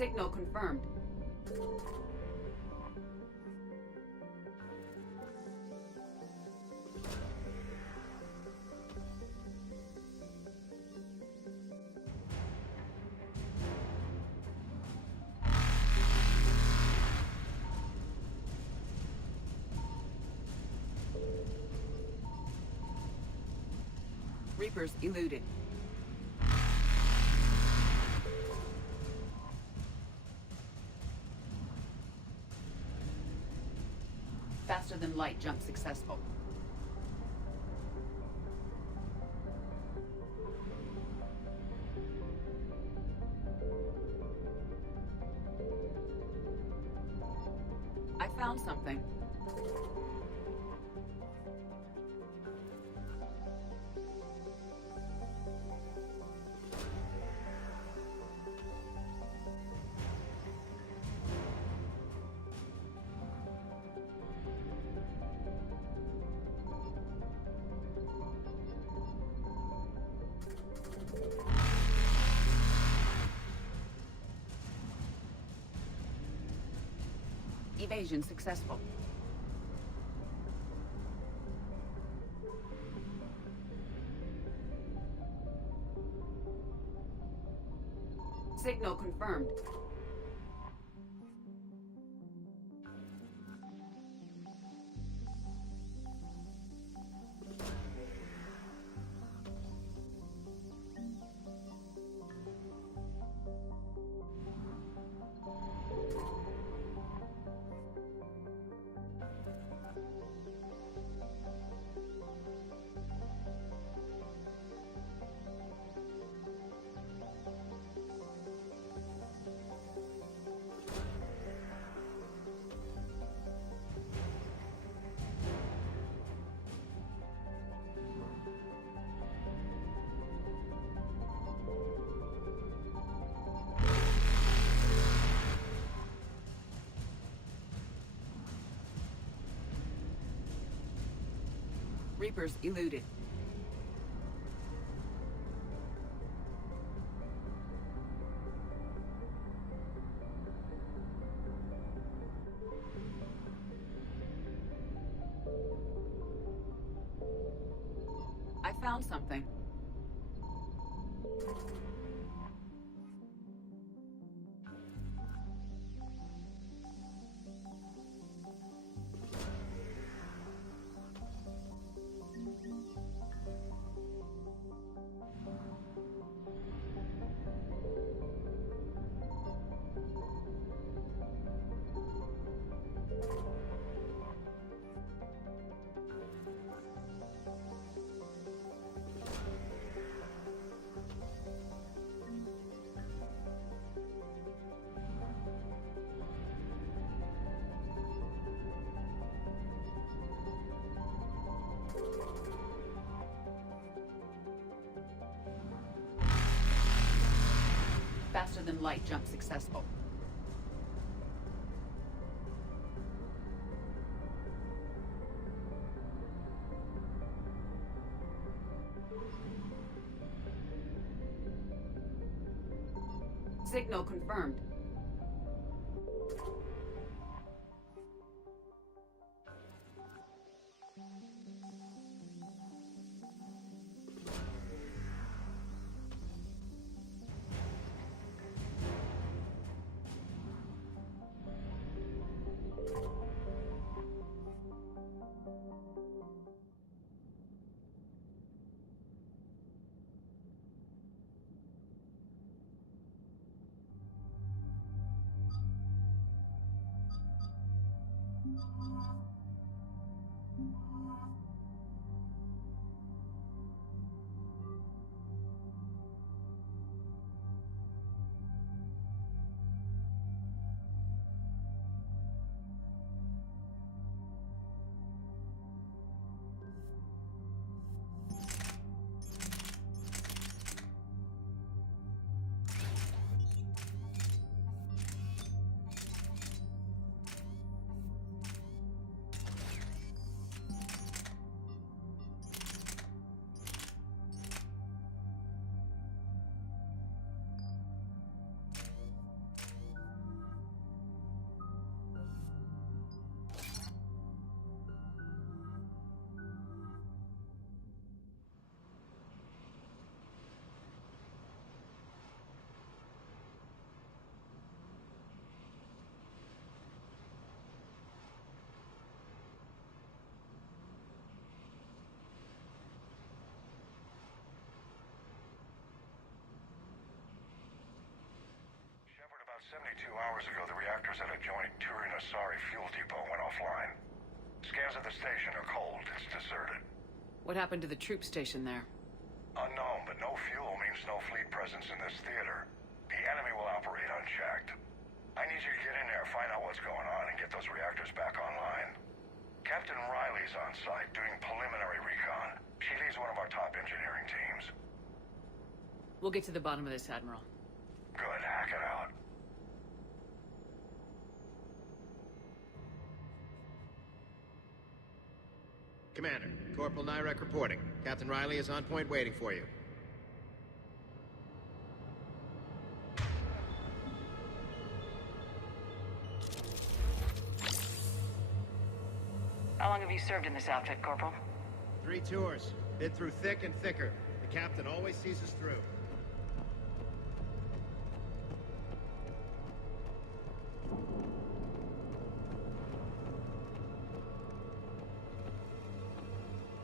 Signal confirmed. Reapers eluded. Faster than light jump successful. I found something. Evasion successful. Signal confirmed. Reapers eluded. I found something. Faster than light jump successful. Signal confirmed. 72 hours ago, the reactors at a joint Turin-Asari fuel depot went offline. Scans of the station are cold. It's deserted. What happened to the troop station there? Unknown, but no fuel means no fleet presence in this theater. The enemy will operate unchecked. I need you to get in there, find out what's going on, and get those reactors back online. Captain Riley's on site doing preliminary recon. She leads one of our top engineering teams. We'll get to the bottom of this, Admiral. Good, hack it out. Commander, Corporal Nyrek reporting. Captain Riley is on point waiting for you. How long have you served in this outfit, Corporal? 3 tours. Been through thick and thicker. The captain always sees us through.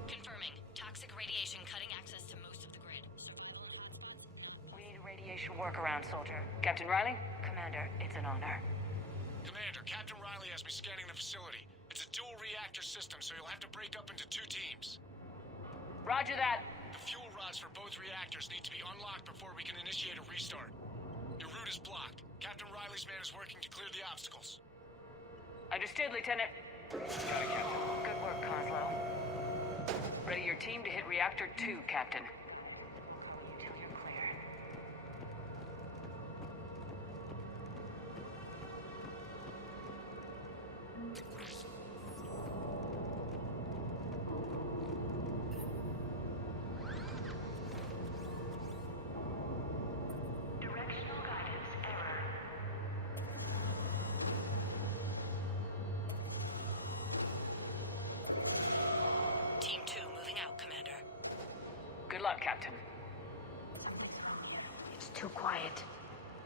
Confirming. Toxic radiation cutting access to most of the grid. Survival on hotspots. We need a radiation workaround, soldier. Captain Riley? Commander, it's an honor. Commander, Captain Riley has me scanning the facility. It's a dual reactor system, so you'll have to break up into 2 teams. Roger that. The fuel rods for both reactors need to be unlocked before we can initiate a restart. Your route is blocked. Captain Riley's man is working to clear the obstacles. Understood, Lieutenant. Got it, Captain. Good work, Coslow. Ready your team to hit Reactor 2, Captain. Until you're clear. Directional guidance error. Team 2 moving out, Commander. Good luck, Captain. It's too quiet.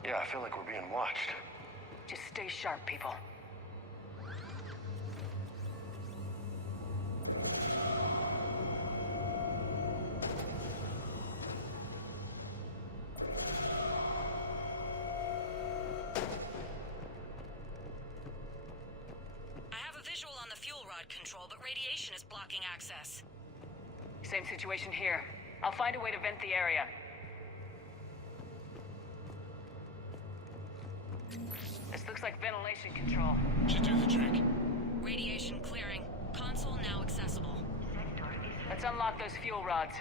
Yeah, I feel like we're being watched. Just stay sharp, people. I have a visual on the fuel rod control, but radiation is blocking access. Same situation here. I'll find a way to vent the area. This looks like ventilation control. Should do the trick. Radiation clearing. Console now accessible. Let's unlock those fuel rods.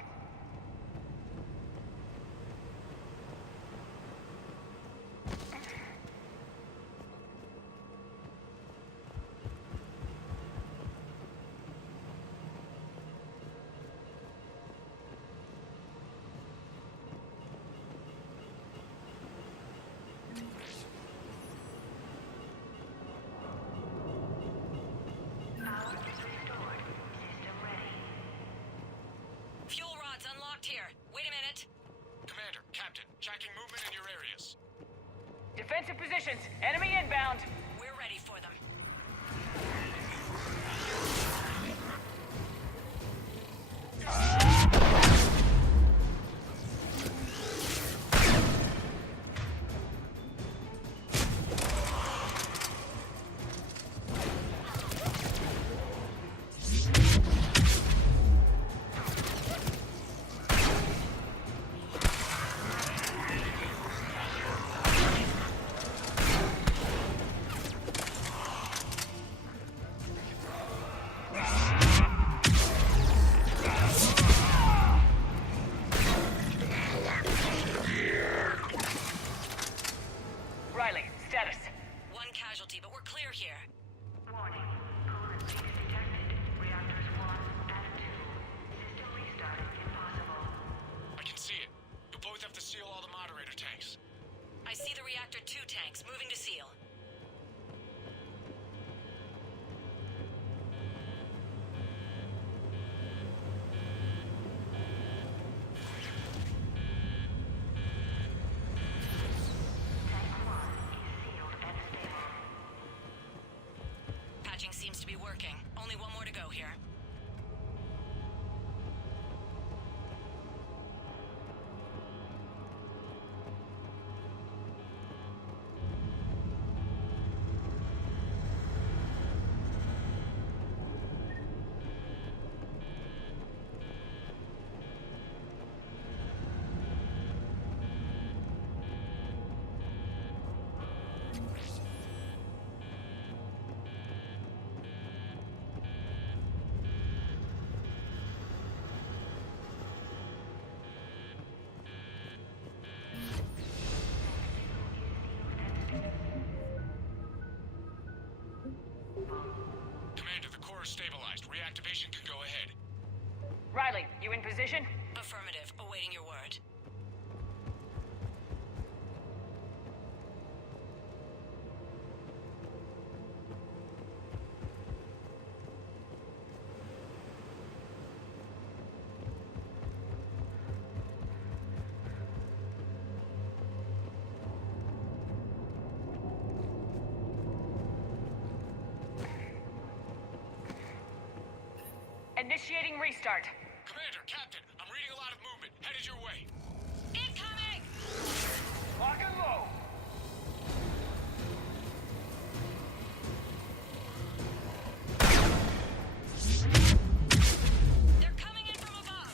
Fuel rods unlocked here. Wait a minute. Commander, Captain, tracking movement in your areas. Defensive positions. Enemy inbound. We're ready for them. Riley, status. One casualty, but we're clear here. Warning. Coolant leaks detected. Reactors 1 and 2. System restart impossible. I can see it. You'll both have to seal all the moderator tanks. I see the Reactor 2 tanks moving to seal. Tank 1 is sealed and stable. Patching seems to be working. Only one more to go here. Riley, you in position? Affirmative. Awaiting your word. Initiating restart. Commander, Captain, I'm reading a lot of movement. Headed your way. Incoming! Lock and low. They're coming in from above.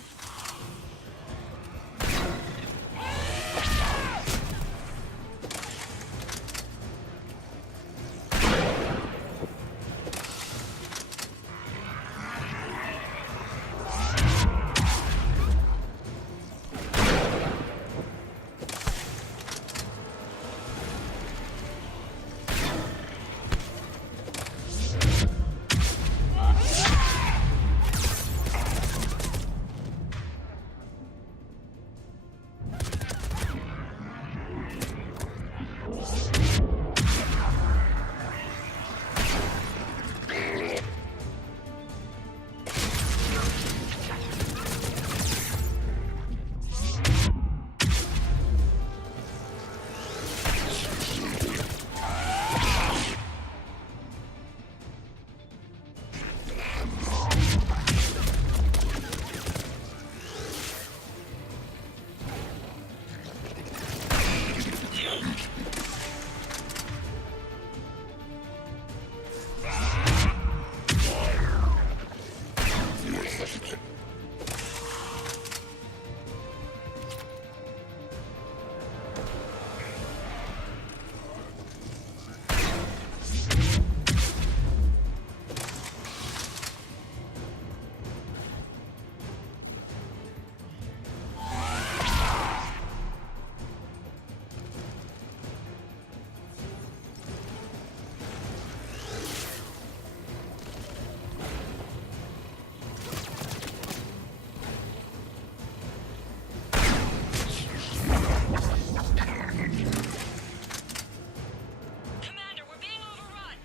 Commander, we're being overrun.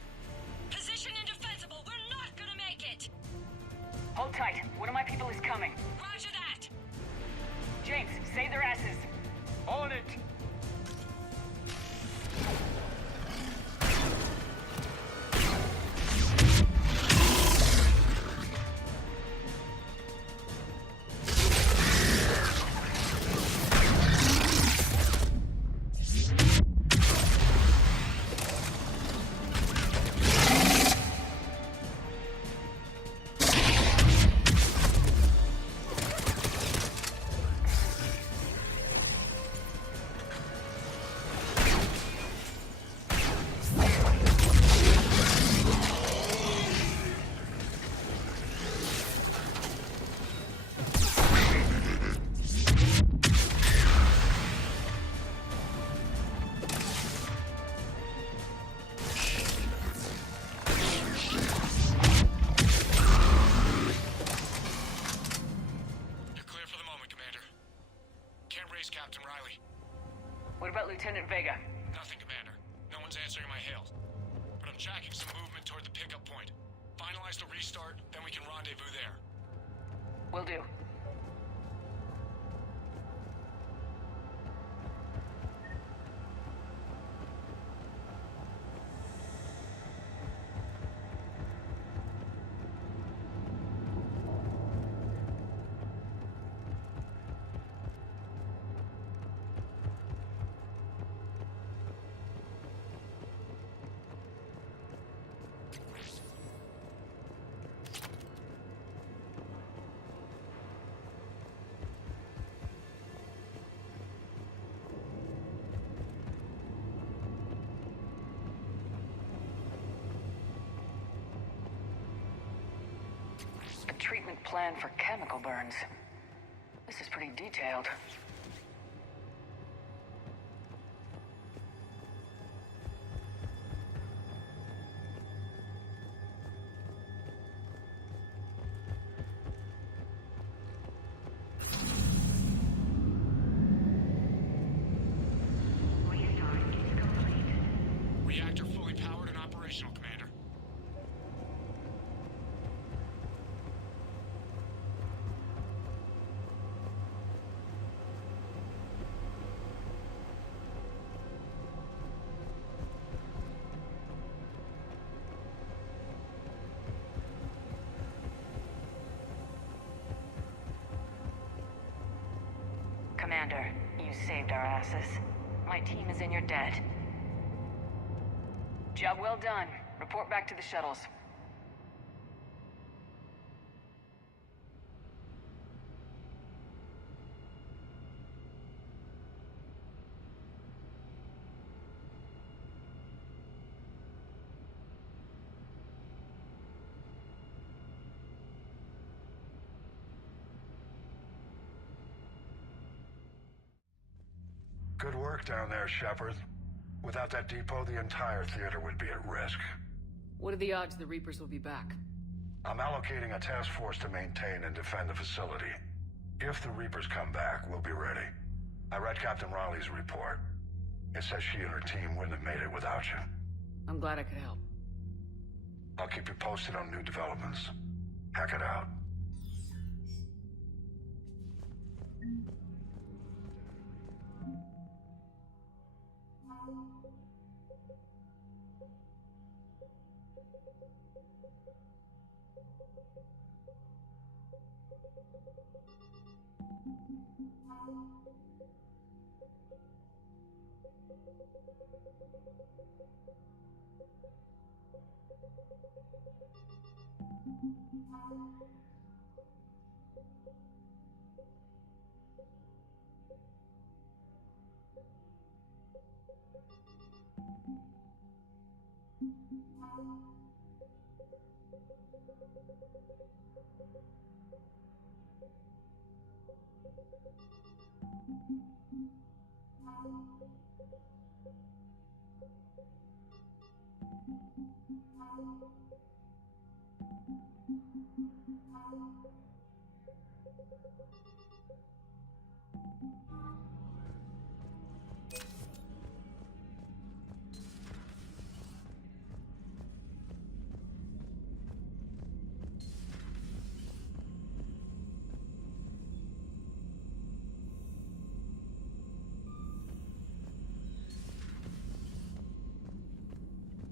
Position indefensible. We're not gonna make it. Hold tight. One of my people is coming. Roger that. James, save their asses. On it. You're clear for the moment, Commander. Can't raise Captain Riley. What about Lieutenant Vega? Nothing, Commander. No one's answering my hail. But I'm tracking some movement toward the pickup point. Finalize the restart, then we can rendezvous there. Will do. A treatment plan for chemical burns. This is pretty detailed. Commander, you saved our asses. My team is in your debt. Job well done. Report back to the shuttles. Good work down there, Shepard. Without that depot, the entire theater would be at risk. What are the odds the Reapers will be back? I'm allocating a task force to maintain and defend the facility. If the Reapers come back, we'll be ready. I read Captain Riley's report. It says she and her team wouldn't have made it without you. I'm glad I could help. I'll keep you posted on new developments. Hack it out.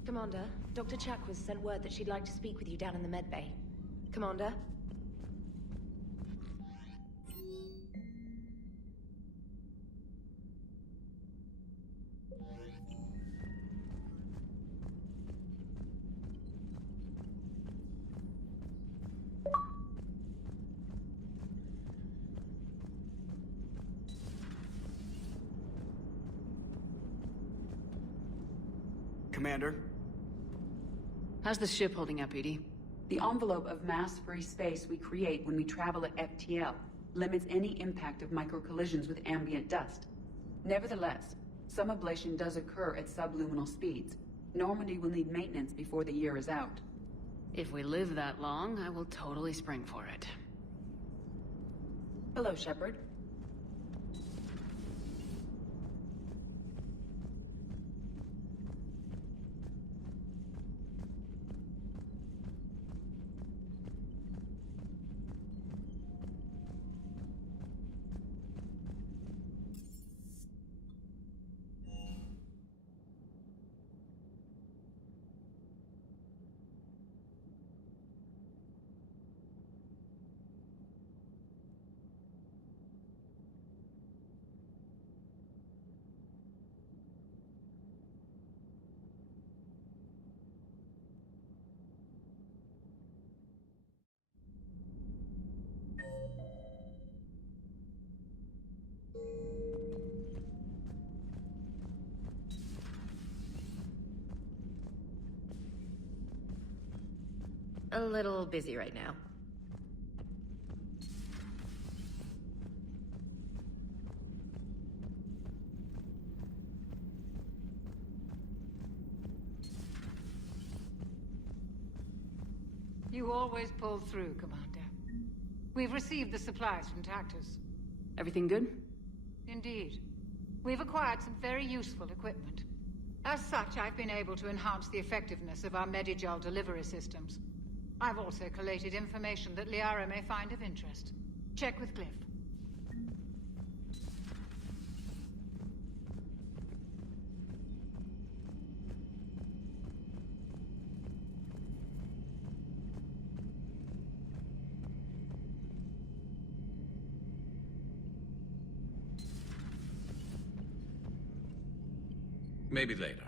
Commander, Dr. Chakwas sent word that she'd like to speak with you down in the med bay. Commander? Commander? How's the ship holding up, Edie? The envelope of mass-free space we create when we travel at FTL limits any impact of microcollisions with ambient dust. Nevertheless, some ablation does occur at subluminal speeds. Normandy will need maintenance before the year is out. If we live that long, I will totally spring for it. Hello, Shepard. A little busy right now. You always pull through, Commander. We've received the supplies from Tactus. Everything good? Indeed. We've acquired some very useful equipment. As such, I've been able to enhance the effectiveness of our Medigel delivery systems. I've also collated information that Liara may find of interest. Check with Glyph. Maybe later.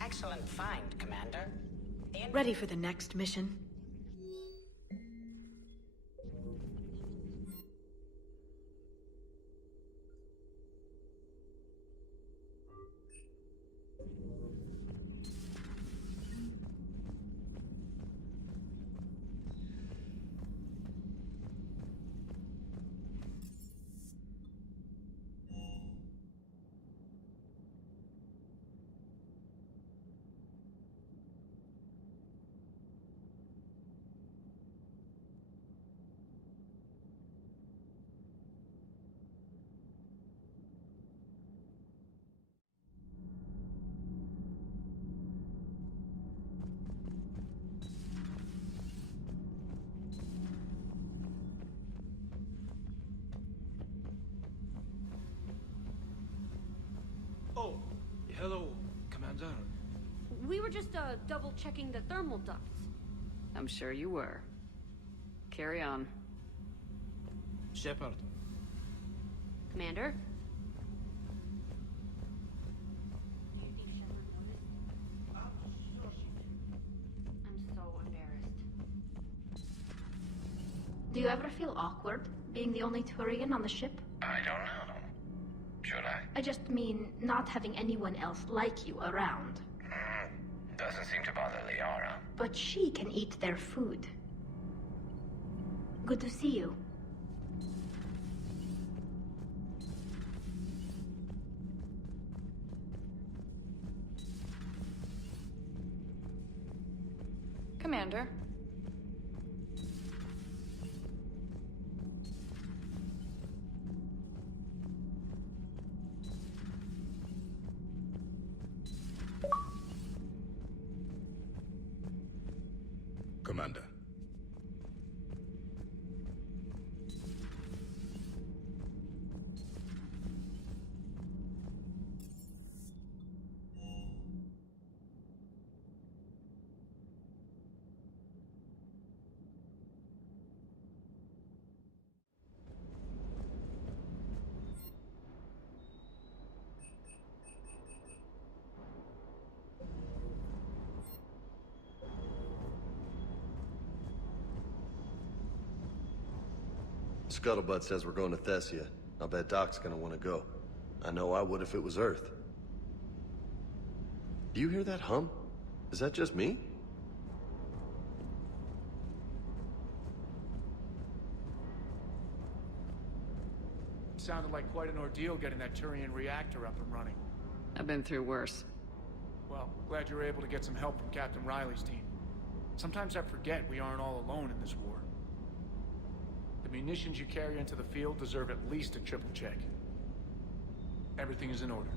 Excellent find, Commander. Ready for the next mission? Oh, hello, Commander. We were just, double-checking the thermal ducts. I'm sure you were. Carry on. Shepard. Commander? I'm so embarrassed. Do you ever feel awkward, being the only Turian on the ship? I don't know. Should I? I just mean not having anyone else like you around. Doesn't seem to bother Liara. But she can eat their food. Good to see you. Commander. Commander. Scuttlebutt says we're going to Thessia. I'll bet Doc's gonna want to go. I know I would if it was Earth. Do you hear that hum? Is that just me? Sounded like quite an ordeal getting that Turian reactor up and running. I've been through worse. Well, glad you were able to get some help from Captain Riley's team. Sometimes I forget we aren't all alone in this war. The munitions you carry into the field deserve at least a triple check. Everything is in order.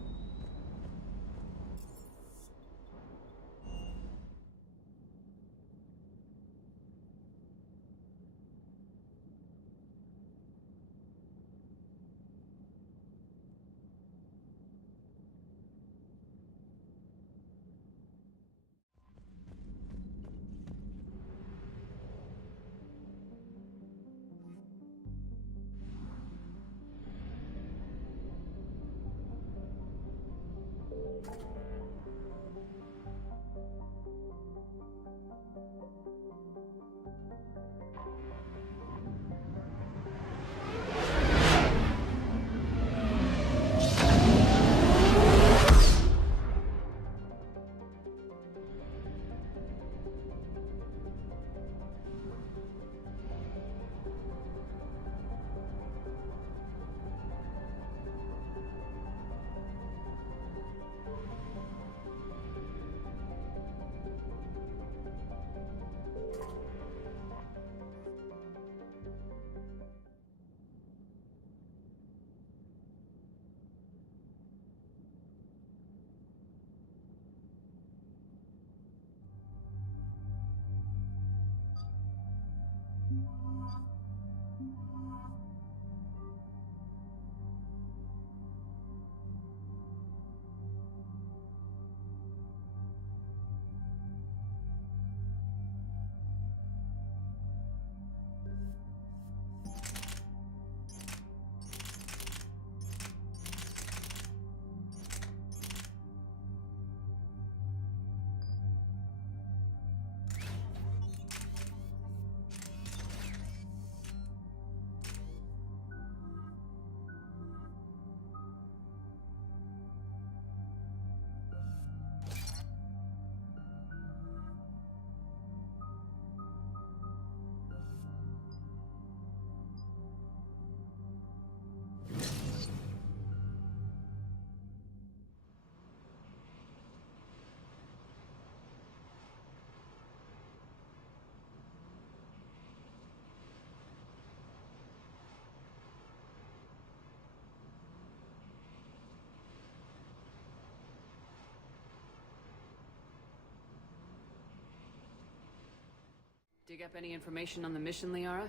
Dig up any information on the mission, Liara?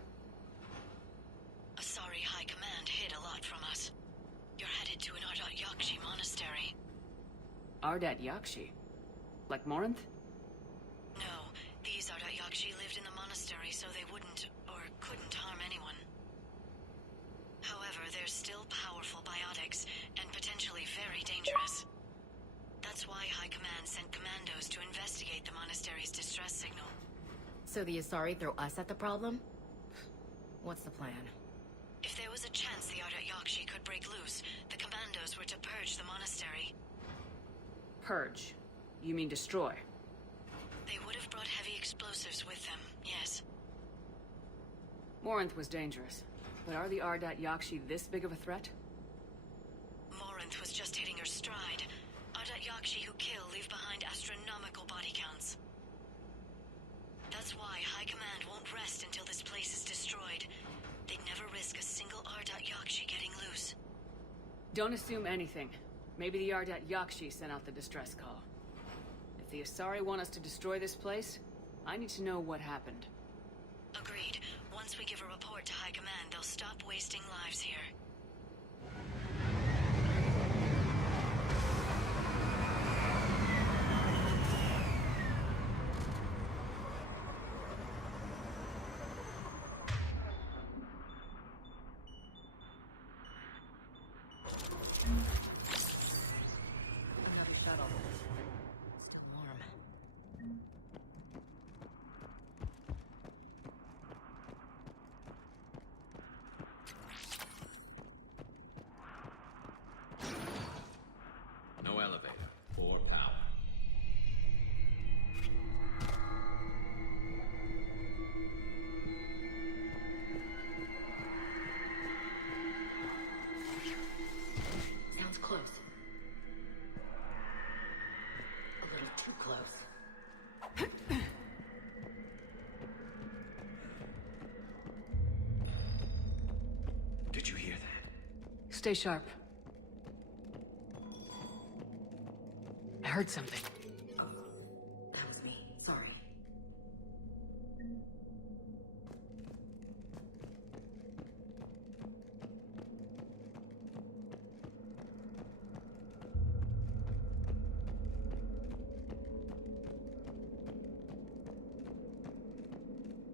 Asari High Command hid a lot from us. You're headed to an Ardat-Yakshi monastery. Ardat-Yakshi? Like Morinth? No, these Ardat-Yakshi lived in the monastery so they wouldn't, or couldn't harm anyone. However, they're still powerful biotics, and potentially very dangerous. That's why High Command sent commandos to investigate the monastery's distress signal. So the Asari throw us at the problem? What's the plan? If there was a chance the Ardat-Yakshi could break loose, the commandos were to purge the monastery. Purge? You mean destroy? They would have brought heavy explosives with them, yes. Morinth was dangerous, but are the Ardat-Yakshi this big of a threat? Morinth was just hitting her stride. Ardat-Yakshi who kill leave behind astronomical body counts. That's why High Command won't rest until this place is destroyed. They'd never risk a single Ardat-Yakshi getting loose. Don't assume anything. Maybe the Ardat-Yakshi sent out the distress call. If the Asari want us to destroy this place, I need to know what happened. Agreed. Once we give a report to High Command, they'll stop wasting lives here. Still warm. No elevator or power. Sounds close. A little too close. Did you hear that? Stay sharp. I heard something. That was me. Sorry.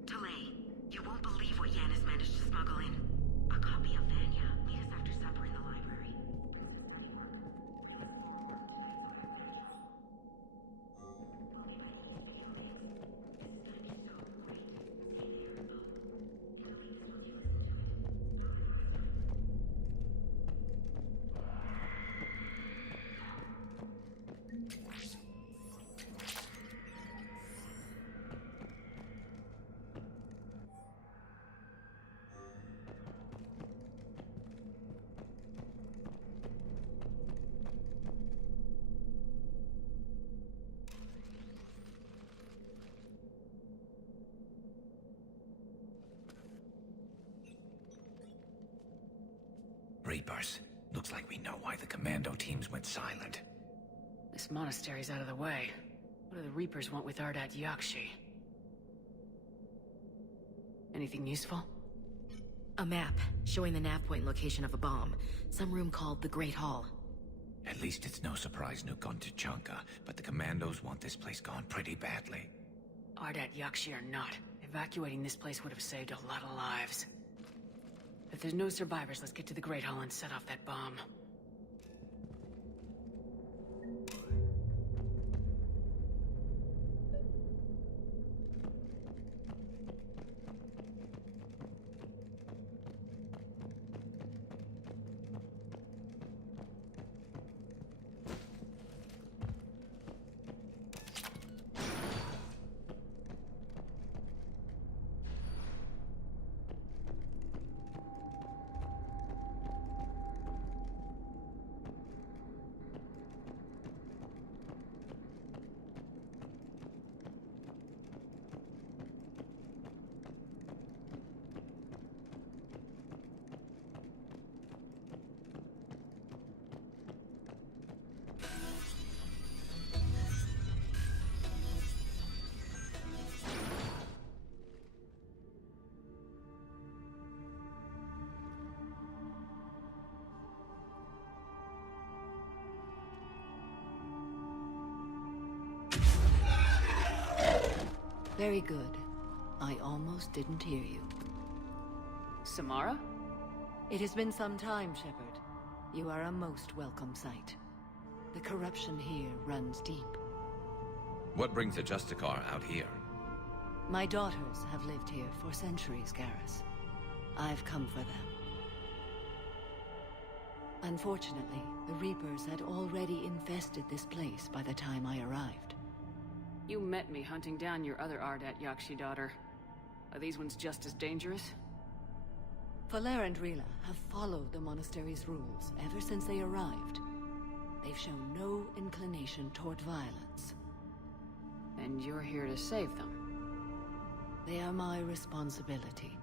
Delay. You won't believe what Yanis managed to smuggle in. A copy of Vanya. Meet us after supper in the library. Reapers. Looks like we know why the commando teams went silent. This monastery's out of the way. What do the Reapers want with Ardat-Yakshi? Anything useful? A map showing the nav point location of a bomb. Some room called the Great Hall. At least it's no surprise Nuke on Tachanka, but the commandos want this place gone pretty badly. Ardat-Yakshi or not, evacuating this place would have saved a lot of lives. If there's no survivors, let's get to the Great Hall and set off that bomb. Very good. I almost didn't hear you. Samara? It has been some time, Shepard. You are a most welcome sight. The corruption here runs deep. What brings a Justicar out here? My daughters have lived here for centuries, Garrus. I've come for them. Unfortunately, the Reapers had already infested this place by the time I arrived. You met me hunting down your other Ardat-Yakshi daughter. Are these ones just as dangerous? Falere and Rila have followed the monastery's rules ever since they arrived. They've shown no inclination toward violence. And you're here to save them? They are my responsibility.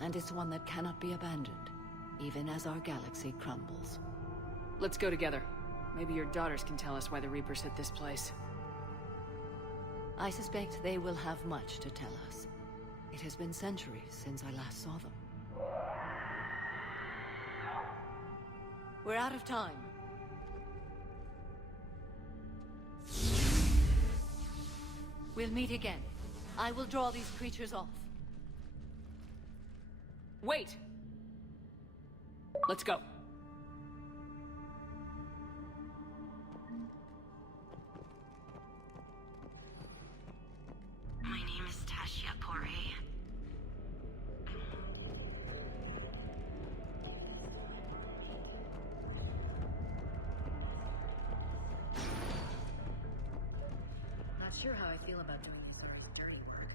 And it's one that cannot be abandoned, even as our galaxy crumbles. Let's go together. Maybe your daughters can tell us why the Reapers hit this place. I suspect they will have much to tell us. It has been centuries since I last saw them. We're out of time. We'll meet again. I will draw these creatures off. Wait! Let's go. My name is Tashia Pore. Not sure how I feel about doing this sort of dirty work.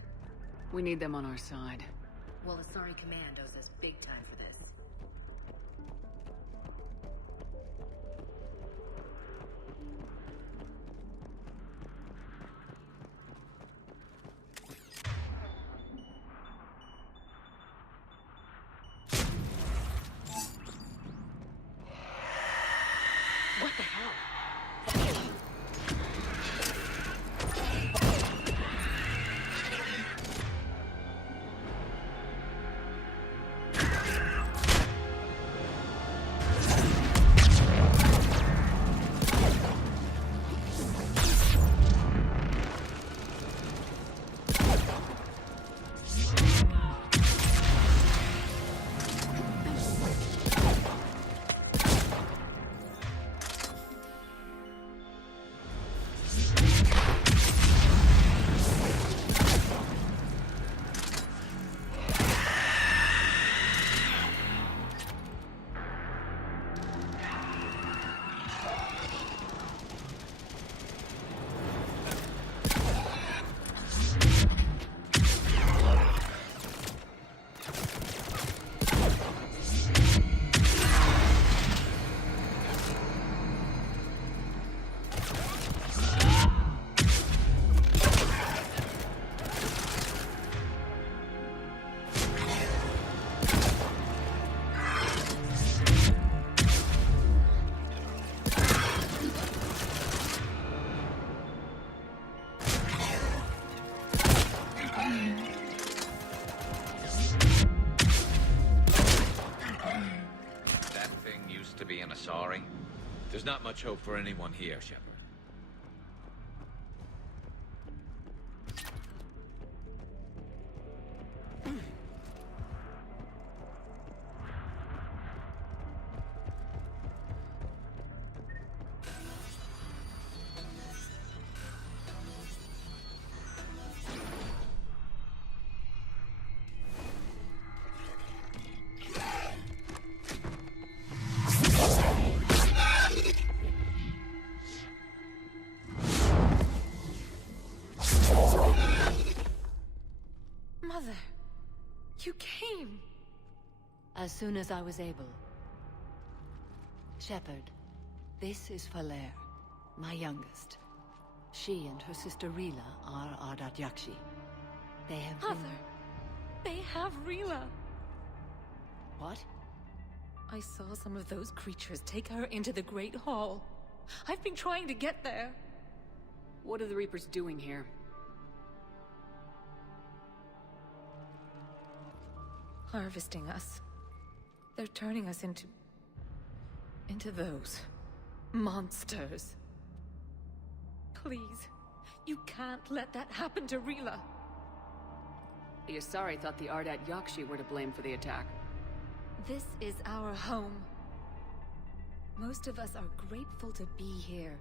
We need them on our side. Well, Asari Command owes us big time for this. What the hell? Asari. There's not much hope for anyone here, Shepard. Mother, you came. As soon as I was able. Shepard, this is Falere, my youngest. She and her sister Rila are Ardat-Yakshi. They have Mother, they have Rila. What? I saw some of those creatures take her into the Great Hall. I've been trying to get there. What are the Reapers doing here? Harvesting us. They're turning us into those monsters. Please, you can't let that happen to Rila. The Asari thought the Ardat-Yakshi were to blame for the attack. This is our home. Most of us are grateful to be here.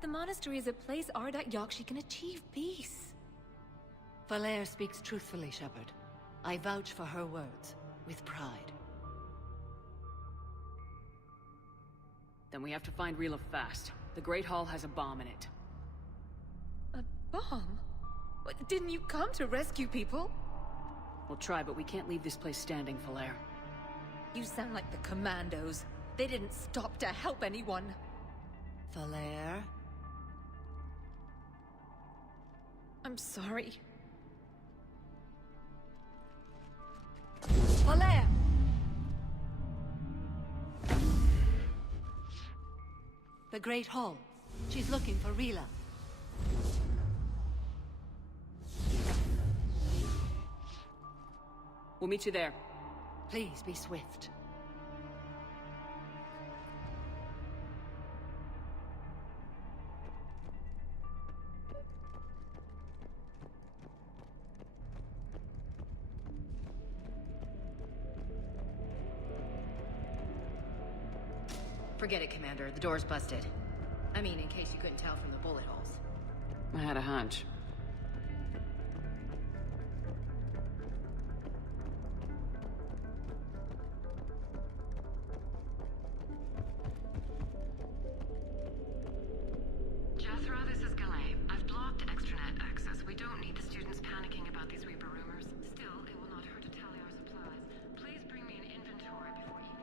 The monastery is a place Ardat-Yakshi can achieve peace. Valere speaks truthfully, Shepard. I vouch for her words, with pride. Then we have to find Rila fast. The Great Hall has a bomb in it. A bomb? What, didn't you come to rescue people? We'll try, but we can't leave this place standing, Valere. You sound like the Commandos. They didn't stop to help anyone. Valere? I'm sorry. Valere! The Great Hall. She's looking for Rila. We'll meet you there. Please be swift. Forget it, Commander. The door's busted. I mean, in case you couldn't tell from the bullet holes. I had a hunch. Jethro, this is Galay. I've blocked extranet access. We don't need the students panicking about these Reaper rumors. Still, it will not hurt to tally our supplies. Please bring me an inventory before eating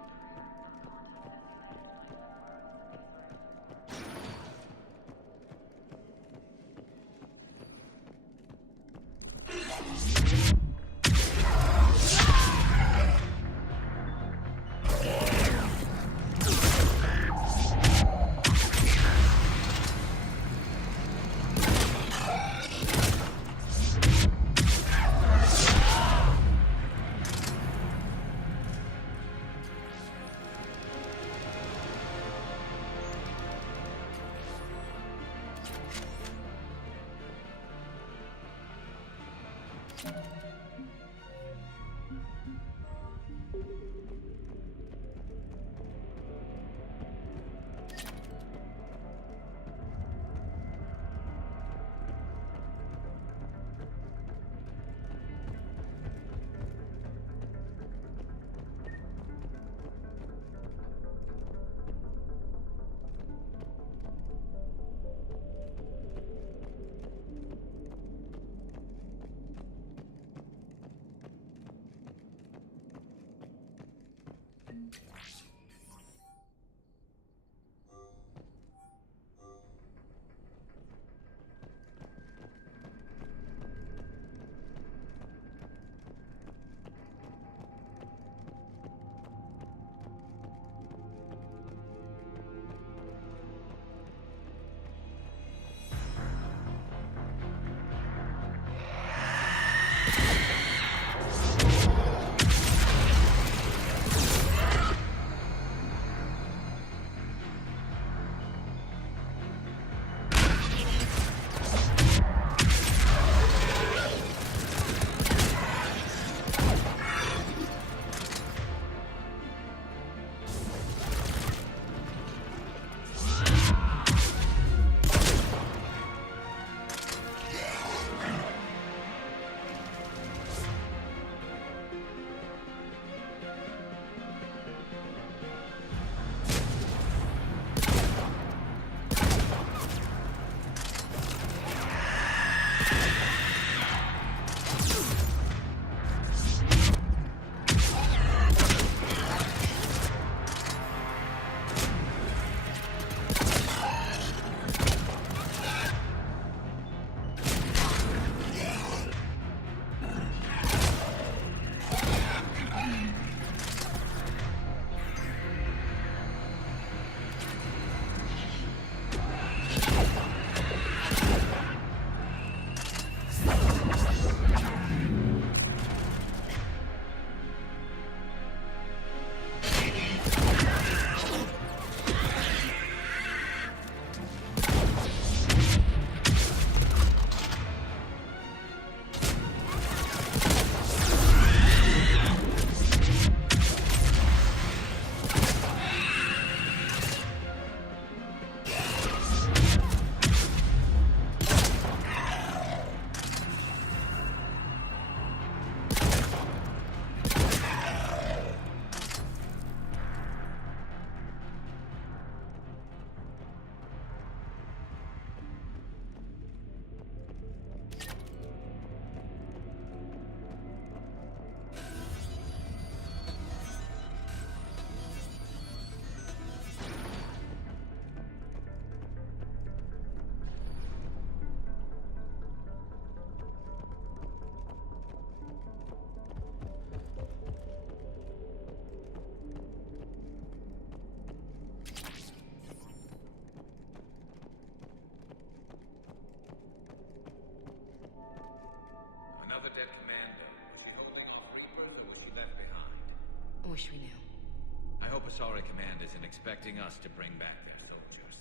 wish we knew. I hope Asari Command isn't expecting us to bring back their soldiers.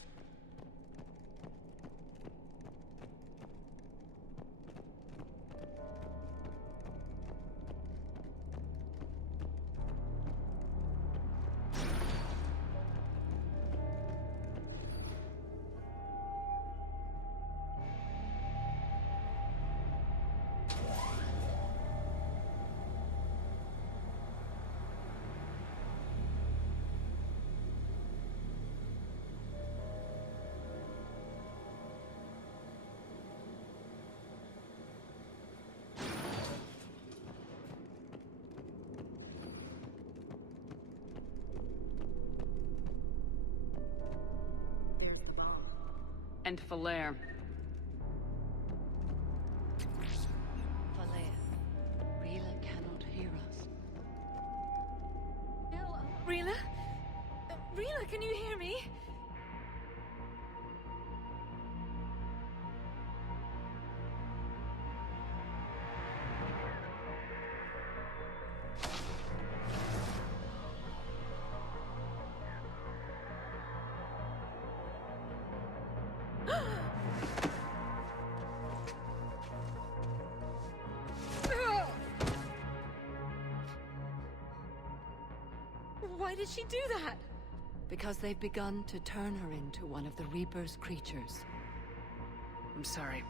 And Falair. Falair, Rila cannot hear us. No, Rila? Rila, can you hear me? Why did she do that? Because they've begun to turn her into one of the Reaper's creatures. I'm sorry.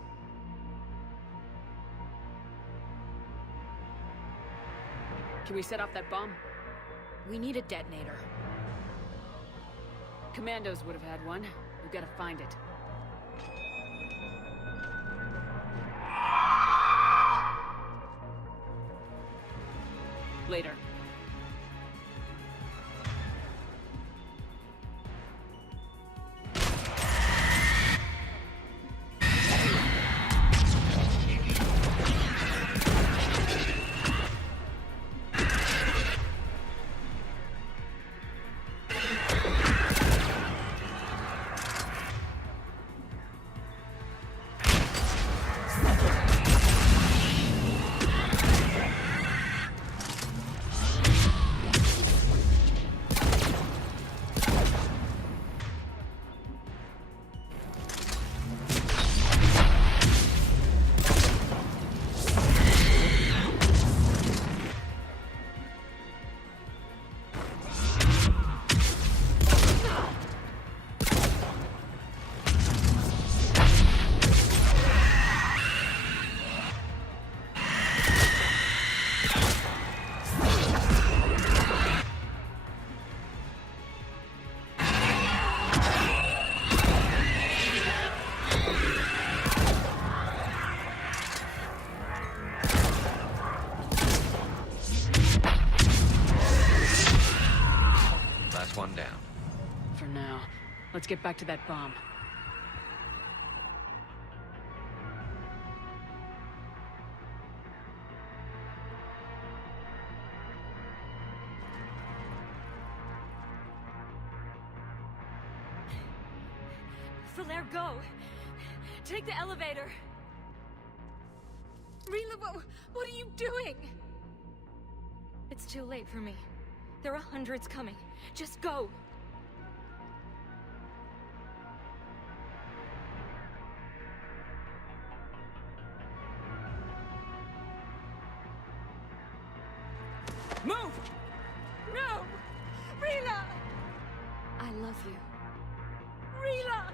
Can we set off that bomb? We need a detonator. Commandos would have had one. We've got to find it. Later. One down. For now. Let's get back to that bomb. Falair, go! Take the elevator! Rila, what are you doing? It's too late for me. There are hundreds coming. Just go! Move! No! Rila! I love you. Rila!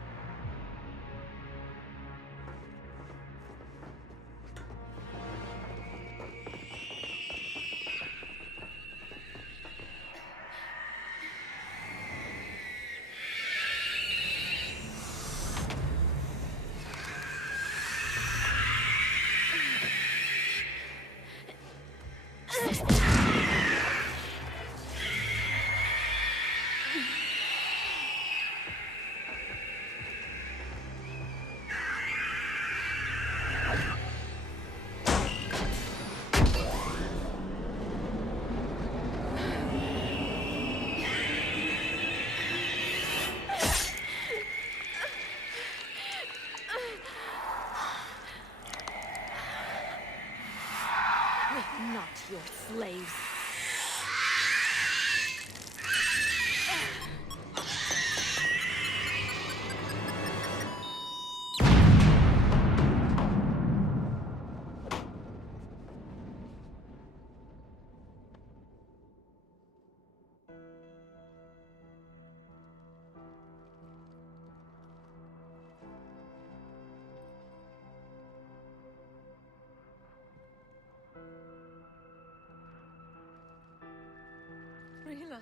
Rila.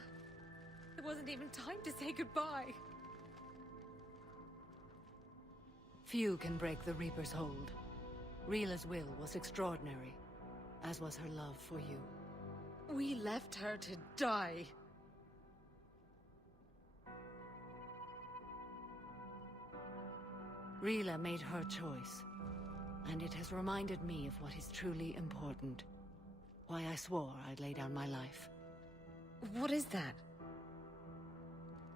There wasn't even time to say goodbye. Few can break the Reaper's hold. Rila's will was extraordinary, as was her love for you. We left her to die. Rila made her choice, and it has reminded me of what is truly important. Why I swore I'd lay down my life. What is that?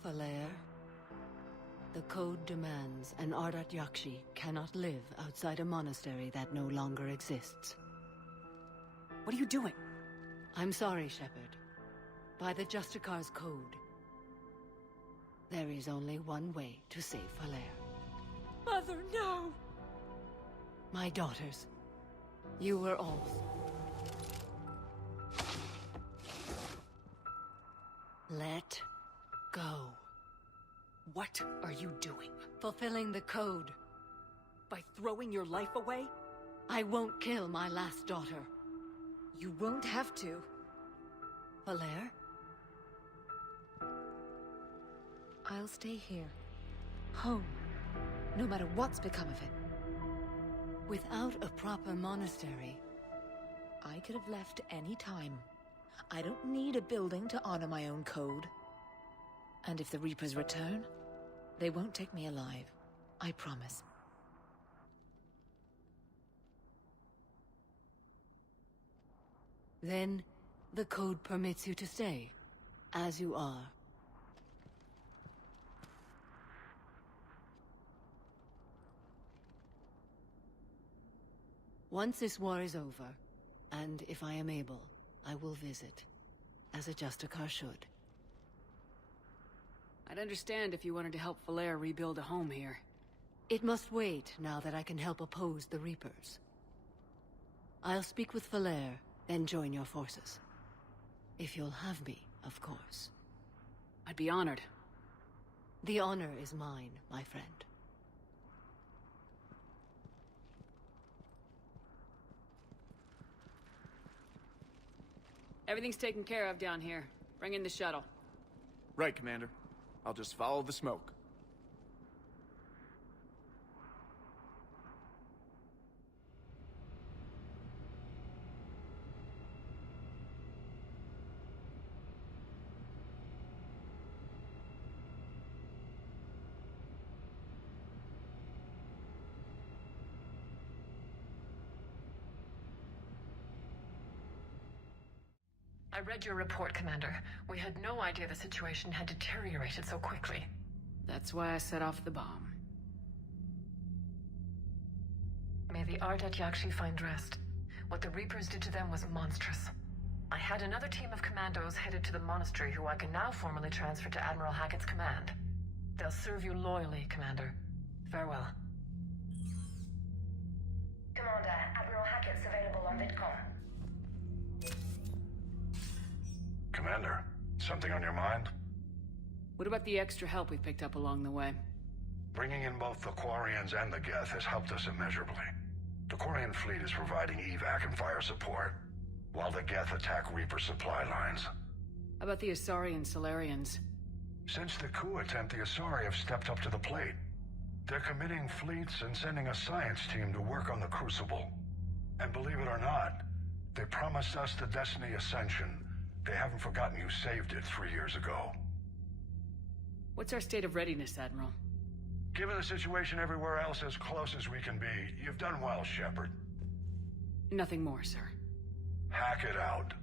Falere, the code demands an Ardat-Yakshi cannot live outside a monastery that no longer exists. What are you doing? I'm sorry, Shepard. By the Justicar's code, there is only one way to save Falere. Mother, no! My daughters, you were all. Let go. What are you doing? Fulfilling the code. By throwing your life away? I won't kill my last daughter. You won't have to. Falere? I'll stay here. Home. No matter what's become of it. Without a proper monastery, I could have left any time. I don't need a building to honor my own code. And if the Reapers return, they won't take me alive. I promise. Then, the code permits you to stay, as you are. Once this war is over, and if I am able, I will visit, as a Justicar should. I'd understand if you wanted to help Falere rebuild a home here. It must wait now that I can help oppose the Reapers. I'll speak with Falere, then join your forces. If you'll have me, of course. I'd be honored. The honor is mine, my friend. Everything's taken care of down here. Bring in the shuttle. Right, Commander. I'll just follow the smoke. I read your report, Commander. We had no idea the situation had deteriorated so quickly. That's why I set off the bomb. May the Ardat-Yakshi find rest. What the Reapers did to them was monstrous. I had another team of commandos headed to the monastery who I can now formally transfer to Admiral Hackett's command. They'll serve you loyally, Commander. Farewell. Commander, Admiral Hackett's available on VidCom. Commander, something on your mind? What about the extra help we picked up along the way? Bringing in both the Quarians and the Geth has helped us immeasurably. The Quarian fleet is providing evac and fire support, while the Geth attack Reaper supply lines. How about the Asari and Solarians? Since the coup attempt, the Asari have stepped up to the plate. They're committing fleets and sending a science team to work on the Crucible. And believe it or not, they promised us the Destiny Ascension. They haven't forgotten you saved it 3 years ago. What's our state of readiness, Admiral? Given the situation everywhere else as close as we can be, you've done well, Shepard. Nothing more, sir. Hack it out.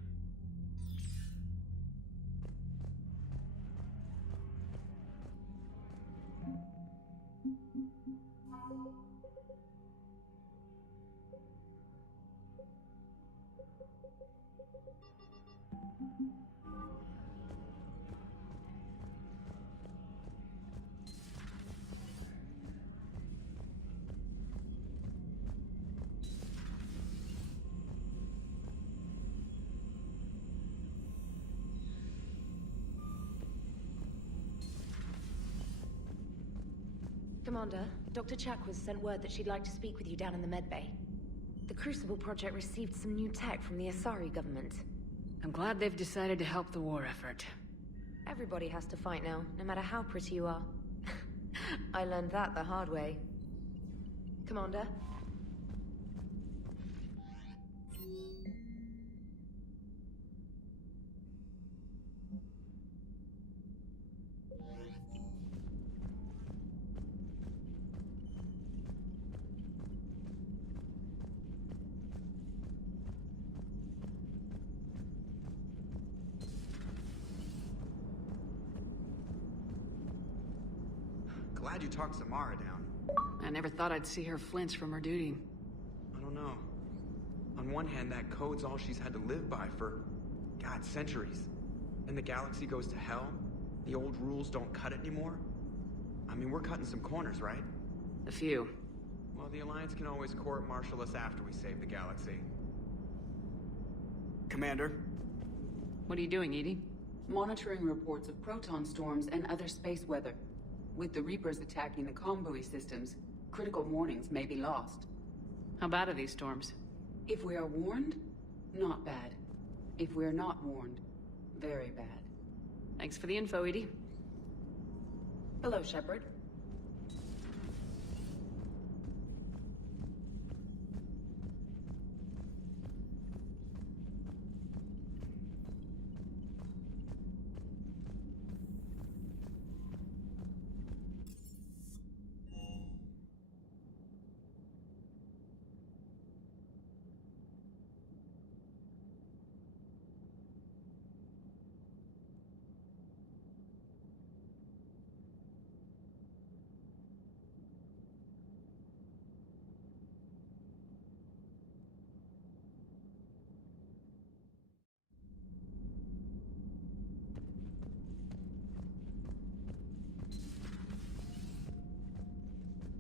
Commander, Dr. Chakwas sent word that she'd like to speak with you down in the medbay. The Crucible Project received some new tech from the Asari government. I'm glad they've decided to help the war effort. Everybody has to fight now, no matter how pretty you are. I learned that the hard way. Commander? Glad you talked Samara down. I never thought I'd see her flinch from her duty. I don't know. On one hand, that code's all she's had to live by for, God, centuries. And the galaxy goes to hell. The old rules don't cut it anymore. I mean, we're cutting some corners, right? A few. Well, the Alliance can always court-martial us after we save the galaxy. Commander? What are you doing, Edie? Monitoring reports of proton storms and other space weather. With the Reapers attacking the comm buoy systems, critical warnings may be lost. How bad are these storms? If we are warned, not bad. If we're not warned, very bad. Thanks for the info, Edie. Hello, Shepard.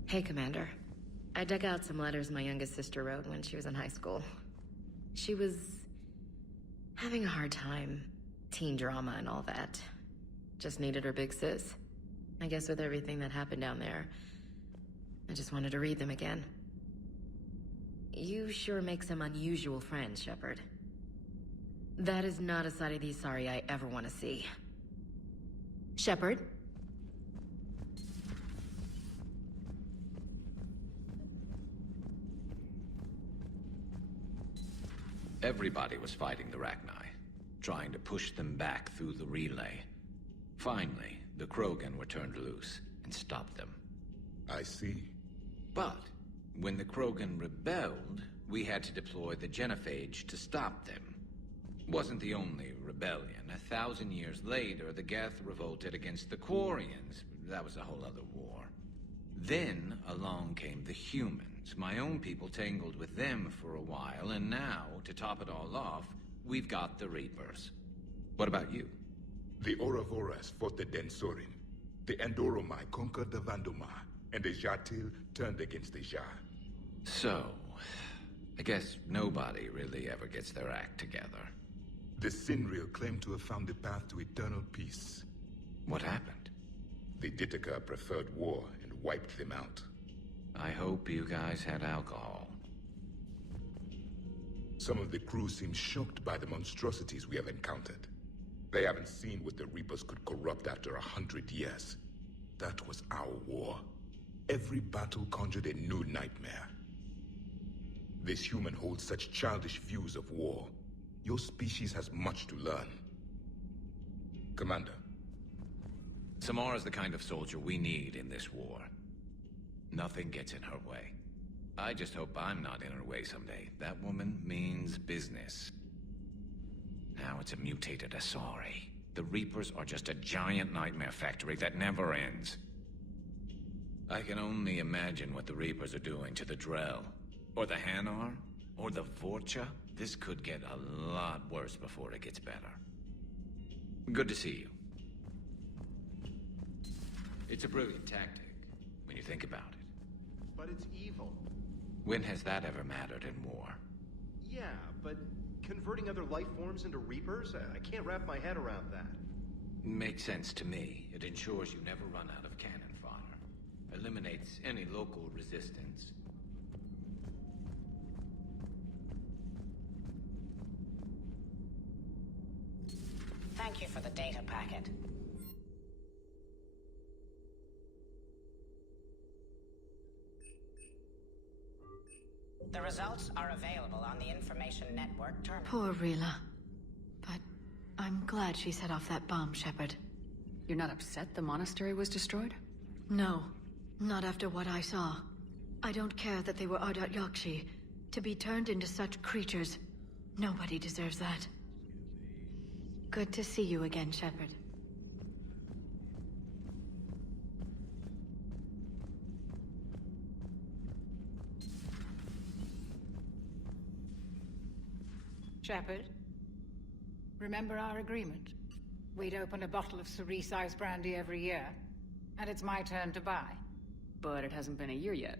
Hey, Commander. I dug out some letters my youngest sister wrote when she was in high school. She was having a hard time. Teen drama and all that. Just needed her big sis. I guess with everything that happened down there, I just wanted to read them again. You sure make some unusual friends, Shepard. That is not a side of the Asari I ever want to see. Shepard? Everybody was fighting the Rachni, trying to push them back through the relay. Finally, the Krogan were turned loose and stopped them. I see. But when the Krogan rebelled, we had to deploy the genophage to stop them. Wasn't the only rebellion. 1,000 years later, the Geth revolted against the Quarians. That was a whole other war. Then along came the humans. My own people tangled with them for a while, and now, to top it all off, we've got the Reapers. What about you? The Ouroboros fought the Densorin. The Andoromai conquered the Vandomar, and the Jatil turned against the Jar. So, I guess nobody really ever gets their act together. The Sinreal claimed to have found the path to eternal peace. What happened? The Ditaka preferred war and wiped them out. I hope you guys had alcohol. Some of the crew seem shocked by the monstrosities we have encountered. They haven't seen what the Reapers could corrupt after 100 years. That was our war. Every battle conjured a new nightmare. This human holds such childish views of war. Your species has much to learn. Commander. Samara's the kind of soldier we need in this war. Nothing gets in her way. I just hope I'm not in her way someday. That woman means business. Now it's a mutated Asari. The Reapers are just a giant nightmare factory that never ends. I can only imagine what the Reapers are doing to the Drell. Or the Hanar. Or the Vorcha. This could get a lot worse before it gets better. Good to see you. It's a brilliant tactic, when you think about it. But it's evil. When has that ever mattered in war? Yeah, but converting other life forms into Reapers? I can't wrap my head around that. Makes sense to me. It ensures you never run out of cannon fodder. Eliminates any local resistance. Thank you for the data packet. The results are available on the Information Network terminal. Poor Rila. But I'm glad she set off that bomb, Shepard. You're not upset the monastery was destroyed? No. Not after what I saw. I don't care that they were Ardat-Yakshi. To be turned into such creatures, nobody deserves that. Good to see you again, Shepard. Shepard, remember our agreement? We'd open a bottle of cerise brandy every year, and it's my turn to buy. But it hasn't been a year yet.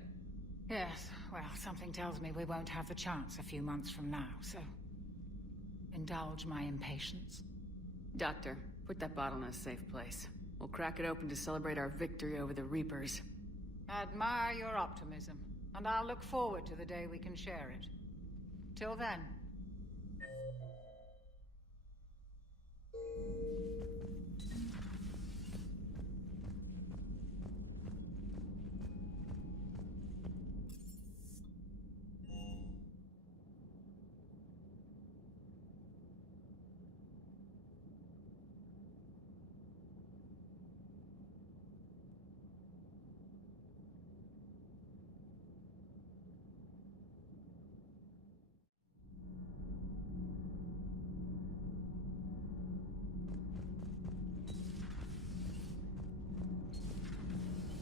Yes, well, something tells me we won't have the chance a few months from now, so... indulge my impatience. Doctor, put that bottle in a safe place. We'll crack it open to celebrate our victory over the Reapers. Admire your optimism, and I'll look forward to the day we can share it. Till then...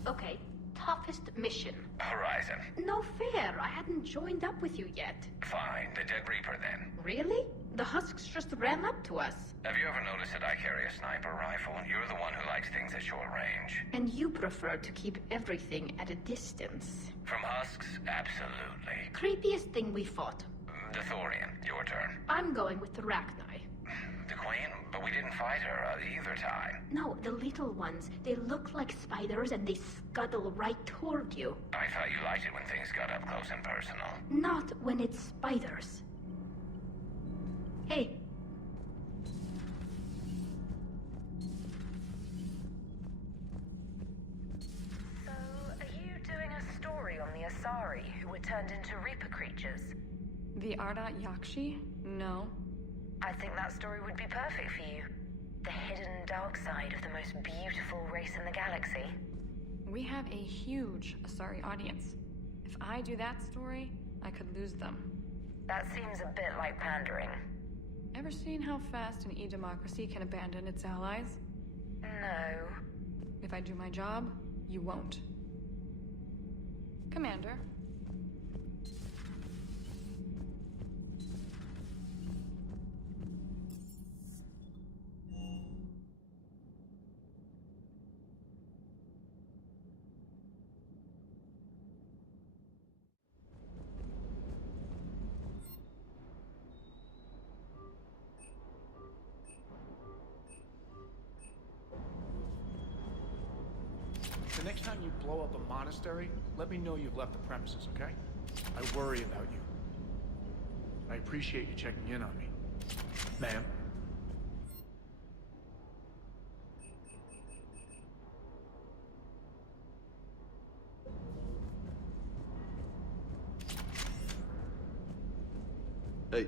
Okay, toughest mission. Horizon. No fair, I hadn't joined up with you yet. Fine, the Dead Reaper then. Really? The husks just ran up to us. Have you ever noticed that I carry a sniper rifle? You're the one who likes things at short range. And you prefer to keep everything at a distance. From husks? Absolutely. Creepiest thing we fought. The Thorian, your turn. I'm going with the Rachni. The Queen? But we didn't fight her either time. No, the little ones. They look like spiders and they scuttle right toward you. I thought you liked it when things got up close and personal. Not when it's spiders. Hey. So, are you doing a story on the Asari who were turned into Reaper creatures? The Ardat-Yakshi? No. I think that story would be perfect for you. The hidden dark side of the most beautiful race in the galaxy. We have a huge Asari audience. If I do that story, I could lose them. That seems a bit like pandering. Ever seen how fast an e-democracy can abandon its allies? No. If I do my job, you won't. Commander. The next time you blow up a monastery, let me know you've left the premises, okay? I worry about you. I appreciate you checking in on me. Ma'am? Hey.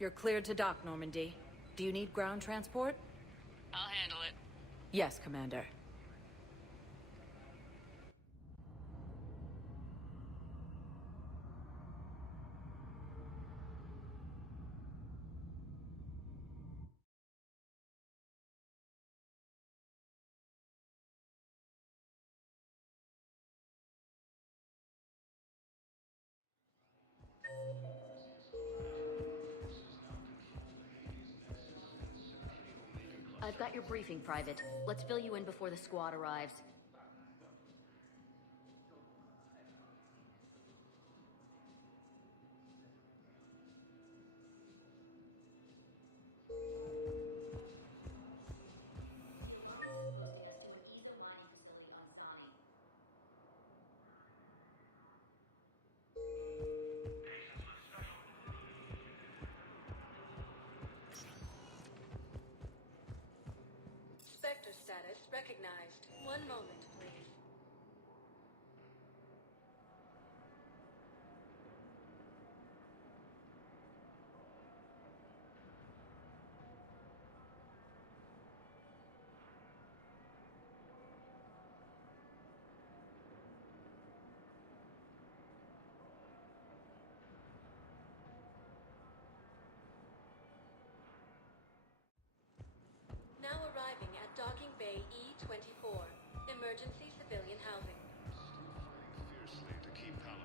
You're cleared to dock, Normandy. Do you need ground transport? I'll handle it. Yes, Commander. I've got your briefing, Private. Let's fill you in before the squad arrives. Spectre status recognized. One moment, please. Now arriving at Docking Bay E-24. Emergency civilian housing. Fiercely to keep Palamon.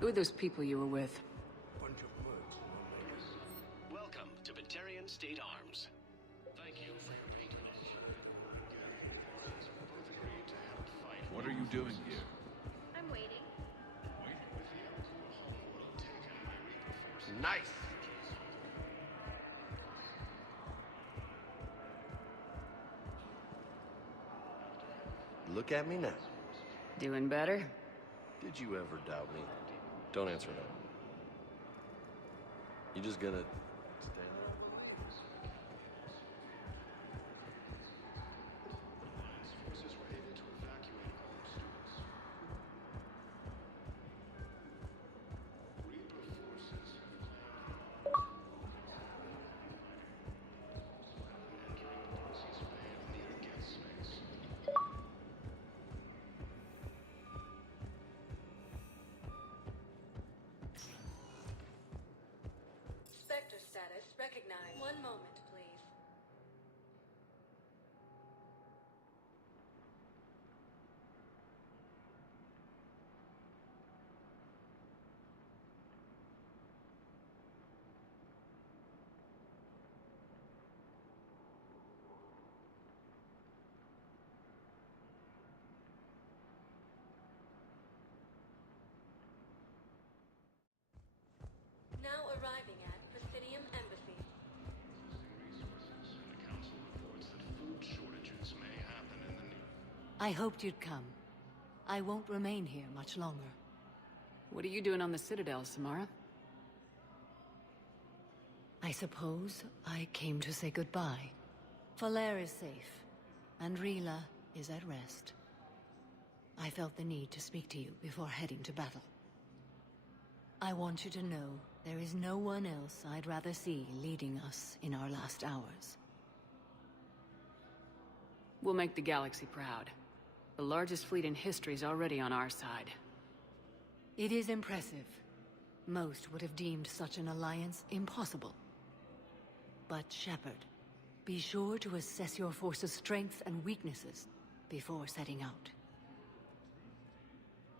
Who are those people you were with? Bunch of words. Welcome to Batarian State Arms. Thank you for your patronage. Both agreed to help fight. What are you doing here? I'm waiting. With the Elcor homeworld taken by Reaper forces. Nice! Look at me now. Doing better? Did you ever doubt me? Don't answer that. You just gonna stand there? Alliance forces were able to evacuate all students. Reaper forces have claimed entering the Banshees Bay of near guest space. Spectre status recognized. One moment, please. Now arriving at Presidium Embassy. Resources. The council reports that food shortages may happen in the near. I hoped you'd come. I won't remain here much longer. What are you doing on the Citadel, Samara? I suppose I came to say goodbye. Falair is safe, and Rila is at rest. I felt the need to speak to you before heading to battle. I want you to know there is no one else I'd rather see leading us in our last hours. We'll make the galaxy proud. The largest fleet in history is already on our side. It is impressive. Most would have deemed such an alliance impossible. But Shepard, be sure to assess your force's strengths and weaknesses before setting out.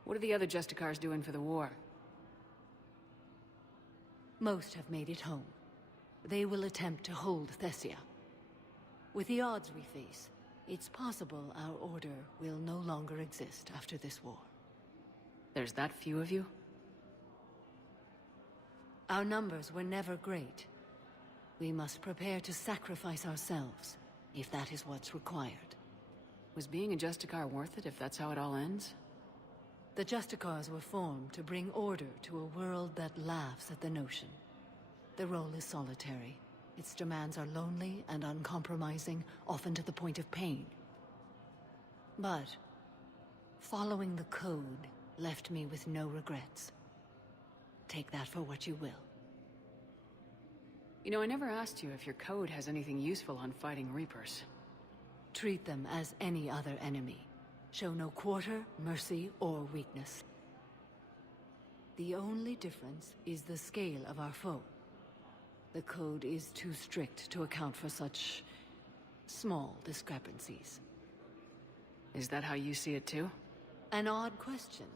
What are the other Justicars doing for the war? Most have made it home. They will attempt to hold Thessia. With the odds we face, it's possible our order will no longer exist after this war. There's that few of you? Our numbers were never great. We must prepare to sacrifice ourselves, if that is what's required. Was being a Justicar worth it if that's how it all ends? The Justicars were formed to bring order to a world that laughs at the notion. The role is solitary, Its demands are lonely and uncompromising, often to the point of pain. But following the code left me with no regrets. Take that for what you will. You know, I never asked you if your code has anything useful on fighting Reapers. Treat them as any other enemy. Show no quarter, mercy, or weakness. The only difference is the scale of our foe. The code is too strict to account for such small discrepancies. Is that how you see it too? An odd question,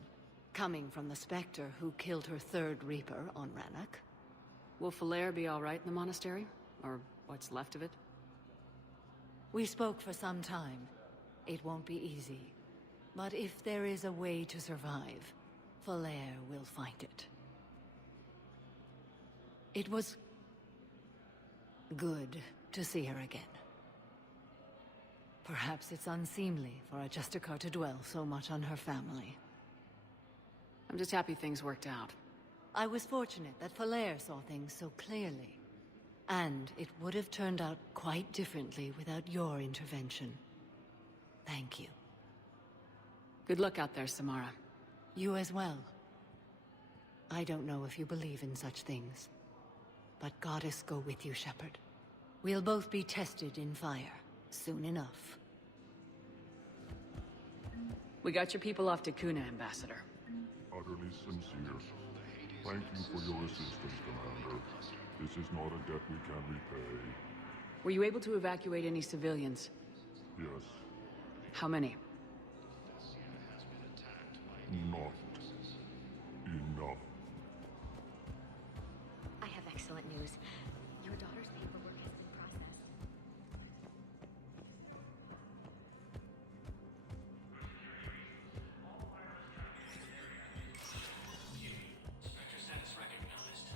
coming from the Spectre who killed her third Reaper on Rannoch. Will Falair be all right in the monastery? Or what's left of it? We spoke for some time. It won't be easy. But if there is a way to survive, Falair will find it. It was good to see her again. Perhaps it's unseemly for a Justicar to dwell so much on her family. I'm just happy things worked out. I was fortunate that Falair saw things so clearly. And it would have turned out quite differently without your intervention. Thank you. Good luck out there, Samara. You as well. I don't know if you believe in such things, but Goddess go with you, Shepard. We'll both be tested in fire, soon enough. We got your people off Dakuna, Ambassador. Utterly sincere. Thank you for your assistance, Commander. This is not a debt we can repay. Were you able to evacuate any civilians? Yes. How many? Not enough. I have excellent news. Your daughter's paperwork has been processed. Spectre status recognized.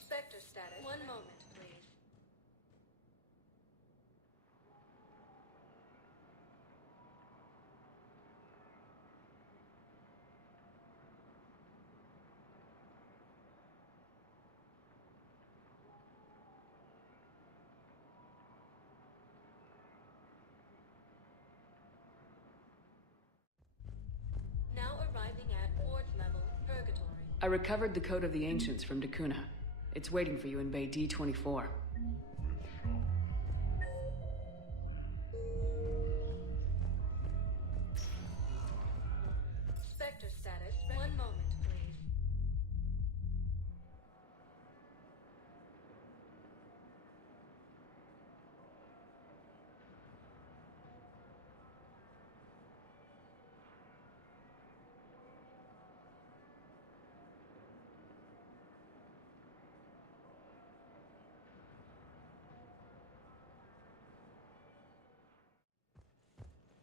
Spectre status. One moment, please. Now arriving at ward level, Purgatory. I recovered the Code of the Ancients from Dakuna. It's waiting for you in Bay D-24. Spectre status. One moment, please.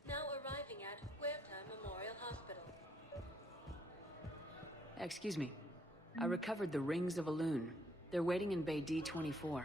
Now arriving at Huerta Memorial Hospital. Excuse me. I recovered the Rings of Elune. They're waiting in Bay D-24.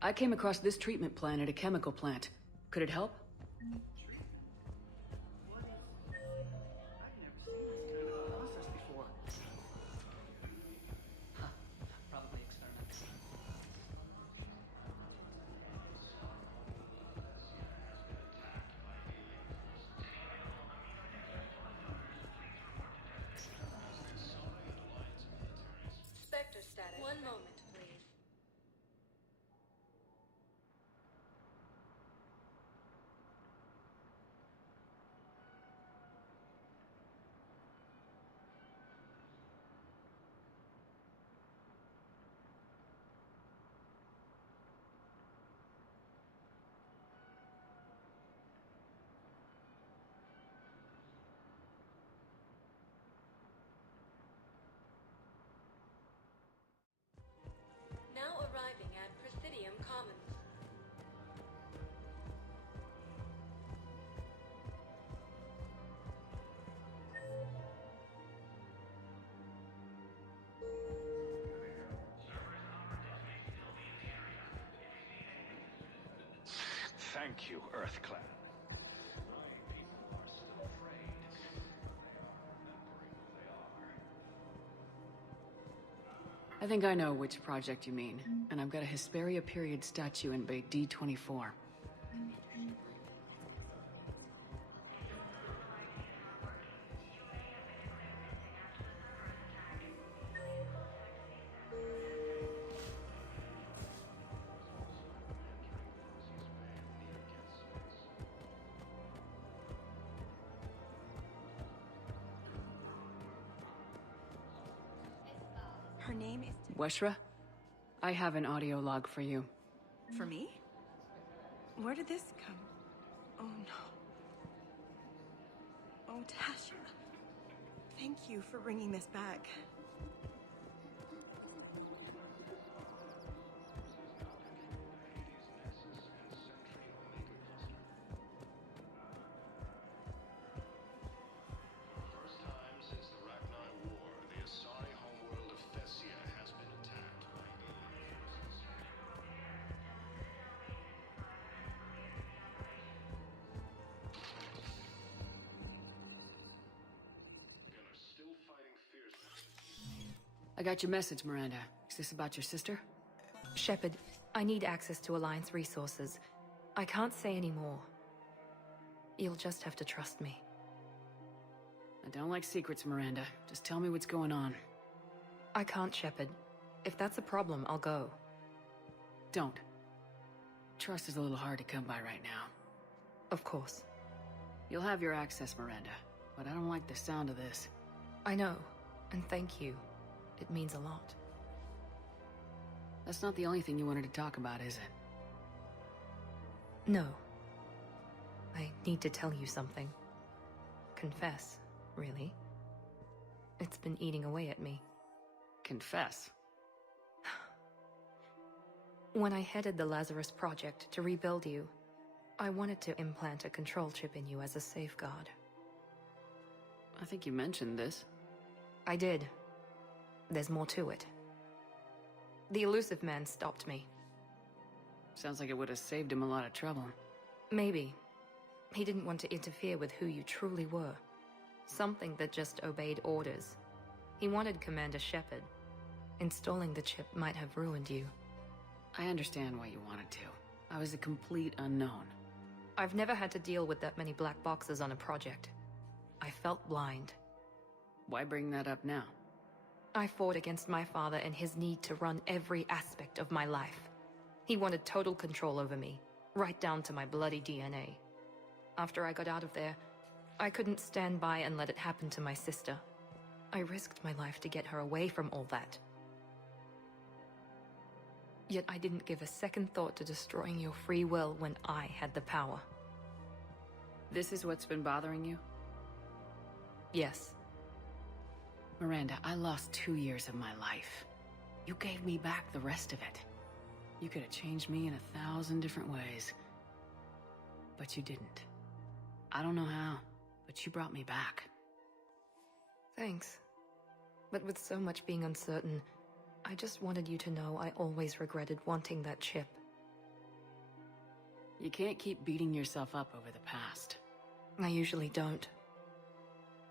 I came across this treatment plan at a chemical plant. Could it help? Thank you, EarthClan. I think I know which project you mean, and I've got a Hesperia period statue in Bay D24. Her name is... Weshra? I have an audio log for you. For me? Where did this come? Oh no. Oh, Tasha. Thank you for bringing this back. I got your message, Miranda. Is this about your sister? Shepard, I need access to Alliance resources. I can't say any more. You'll just have to trust me. I don't like secrets, Miranda. Just tell me what's going on. I can't, Shepard. If that's a problem, I'll go. Don't. Trust is a little hard to come by right now. Of course. You'll have your access, Miranda, but I don't like the sound of this. I know, and thank you. It means a lot. That's not the only thing you wanted to talk about, is it? No. I need to tell you something. Confess, really. It's been eating away at me. Confess? When I headed the Lazarus Project to rebuild you, I wanted to implant a control chip in you as a safeguard. I think you mentioned this. I did. There's more to it. The elusive man stopped me. Sounds like it would have saved him a lot of trouble. Maybe. He didn't want to interfere with who you truly were. Something that just obeyed orders. He wanted Commander Shepard. Installing the chip might have ruined you. I understand why you wanted to. I was a complete unknown. I've never had to deal with that many black boxes on a project. I felt blind. Why bring that up now? I fought against my father and his need to run every aspect of my life. He wanted total control over me, right down to my bloody DNA. After I got out of there, I couldn't stand by and let it happen to my sister. I risked my life to get her away from all that. Yet I didn't give a second thought to destroying your free will when I had the power. This is what's been bothering you? Yes. Miranda, I lost 2 years of my life. You gave me back the rest of it. You could have changed me in 1,000 different ways. But you didn't. I don't know how, but you brought me back. Thanks. But with so much being uncertain, I just wanted you to know I always regretted wanting that chip. You can't keep beating yourself up over the past. I usually don't.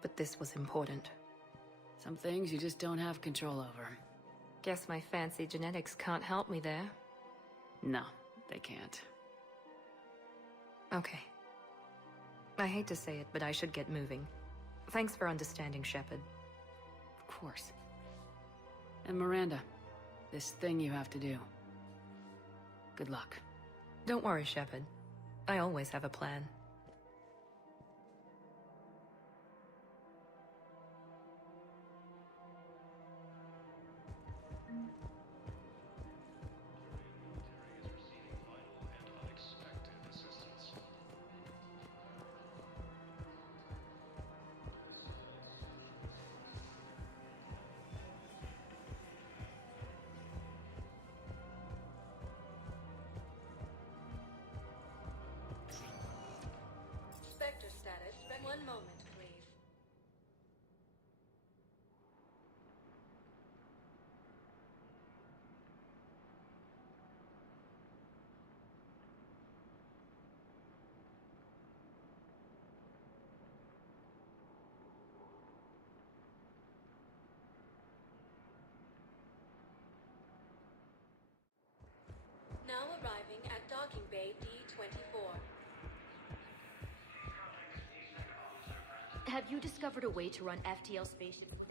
But this was important. Some things you just don't have control over. Guess my fancy genetics can't help me there. No, they can't. Okay. I hate to say it, but I should get moving. Thanks for understanding, Shepard. Of course. And Miranda, this thing you have to do. Good luck. Don't worry, Shepard. I always have a plan. Spectre status. 1 moment, please. Have you discovered a way to run FTL spaceships?